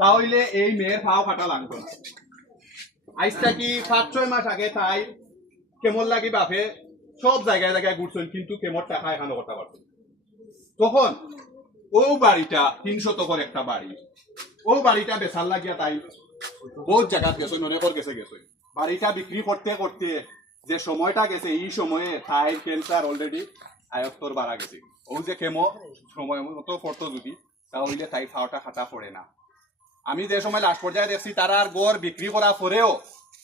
তাহলে এই মেয়ের ফাও কাটা লাগতো না। আজটা কি 5-6 মাস আগে তাই কেমন লাগি বাপে সব জায়গায় জায়গায় ঘুরছেন, কিন্তু কেমন টাকা এখানে করতে পারছেন। তখন ও বাড়িটা 300 টাকার একটা বাড়ি, ও বাড়িটা বেচার লাগিয়া তাই বহুত জায়গা গেছে, অনেকর গেছে বাড়িটা বিক্রি করতে করতে যে সময়টা গেছে, এই সময়ে থাই ক্যান্সার অলরেডি আয়ত্তর বাড়া গেছে। ও যে কেমো সময় মতো পড়তো যদি, তাহলে তাই খাওয়াটা খাটা পড়ে না। আমি যে সময় লাস্ট পর্যায়ে দেখছি তারা আর গড় বিক্রি করা পরেও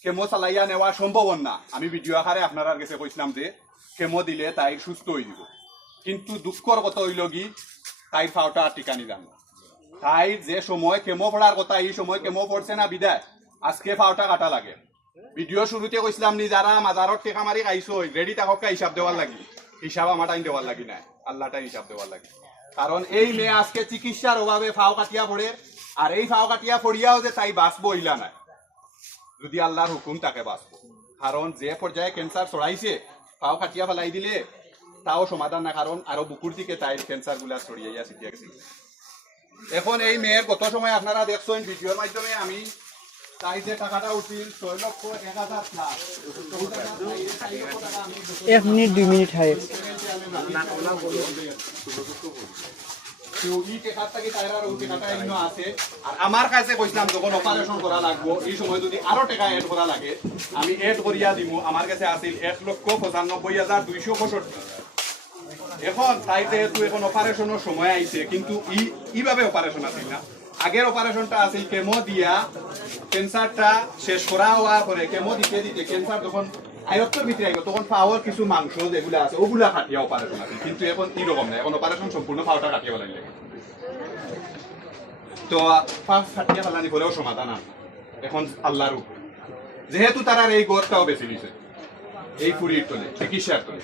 কেমো চালাইয়া নেওয়া সম্ভব না। আমি ভিডিও আকারে আপনারা কাছে কইছিলাম যে কেমো দিলে তাই সুস্থ হয়ে যাব, কিন্তু দুঃখর কথা হইল কি তাই ফাওটা টিকানি জানো। তাই যে সময় কেমো পড়ার কথা এই সময় কেমো পড়ছে না বিদায় আজকে ফাওটা কাটা লাগে। ভিডিও শুরুতে কইছিলাম নি যারা মাজারত টেকা মারি খাইছো রেডি টাকা হিসাব দেওয়ার লাগি, হিসাব আমার টাইম দেওয়ার লাগি না, আল্লাহটাই হিসাব দেওয়ার লাগি। কারণ এই মেয়ে আজকে চিকিৎসার অভাবে ফাও কাটিয়া পড়ে, আর এই ফাও কাটিয়া পড়িয়াও যে তাই বাঁচবো ইলা নাই, যদি আল্লাহর হুকুম তাকে বাঁচবো। কারণ যে পর্যায়ে ক্যান্সার ছড়াইছে ফাও কাটিয়া ফেলাই দিলে তাও সমাধান না, কারণ আরো বুকুর দিকে তাই ক্যান্সার গুলা ছড়িয়ে ছিটিয়ে গেছে। এখন এই মেয়ের কত সময় আপনারা দেখছেন ভিডিওর মাধ্যমে, আমি তাই যে টাকাটা উঠিল 6,01,000 প্লাস 1 মিনিট 2 মিনিট হয়। আমার কাছে কইছিলাম যখন অপারেশন করা লাগবো এই সময় যদি আরো টাকা এড করা লাগে আমি এড করিয়া দিব। আমার কাছে আসিল 1,95,265। এখন তাই যেহেতু এখন অপারেশনের সময় আইছে, কিন্তু ইভাবে অপারেশন আসিল না, আগের অপারেশনটা আসিল কেমো দিয়া ক্যান্সারটা শেষ করা হওয়ার পরে কেমো দিতে দিতে ক্যান্সার যখন আয়ত্তর ভিতরে আইব তখন পাওয়ার কিছু মাংস যেগুলো আছে ওগুলা কাটিয়া অপারেশন আছে। কিন্তু এখন এরকম না, এখন অপারেশন সম্পূর্ণ পাওয়াটা কাটিয়া ফেলাইলে তো পাঁচ কাটিয়া ফেলানি পরেও সমাধান আছে। এখন আল্লাহর উপর যেহেতু তারা এই গড়টাও বেছে দিছে এই ফুরির তলে চিকিৎসার তলে,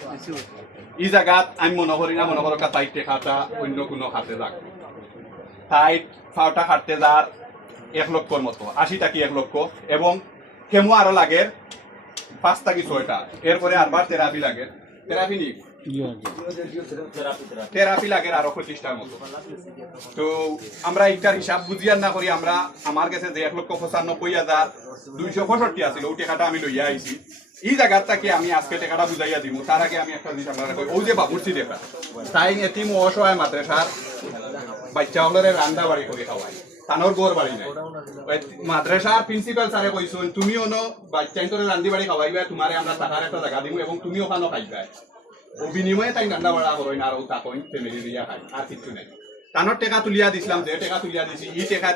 এই জায়গাত আমি মনে করি না মনে করো তাই টেকাটা অন্য কোনো খাতে যাক, তাই ফাওটা খাটতে যার 1 লক্ষর মতো 80 টাকি 1 লক্ষ, এবং কেমো আরো লাগে 5 টাকি 6টা, এরপরে আরবার থেরাপি লাগে, থেরাপি নি থেরাপি লাগে আরো 25টার মতো। তো আমরা এইটার হিসাব বুঝিয়ার না করি, আমরা আমার কাছে যে 1,95,265 আছিল ওই টাকাটা আমি লইয়া আইছি। এই জায়গার থেকে আমি আজকে টাকাটা বুঝাইয়া দিব, তার আগে আমি একটা জিনিস আপনারা কই, ওই যে বাবুর্চি দেখা তাই এতিম অসহায় মাদ্রাসার বাচ্চা হলরে রান্না বাড়ি করে খাওয়াই, তানোর গোর বাড়ি নাই। মাদ্রাসার প্রিন্সিপাল স্যারে কইছেন তুমি অনো বাচ্চা তোরে রান্দি বাড়ি খাওয়াইবা, তোমারে আমরা টাকার একটা জায়গা দিব এবং তুমি ওখানে খাইবা, ও বিনিময়ে তাই রান্না বাড়া করই না, আর ও তাকই ফ্যামিলি দিয়া খাই, আর কিছু নাই। তানোর টাকা তুলিয়া দিছিলাম, যে টাকা তুলিয়া দিছি এই টাকা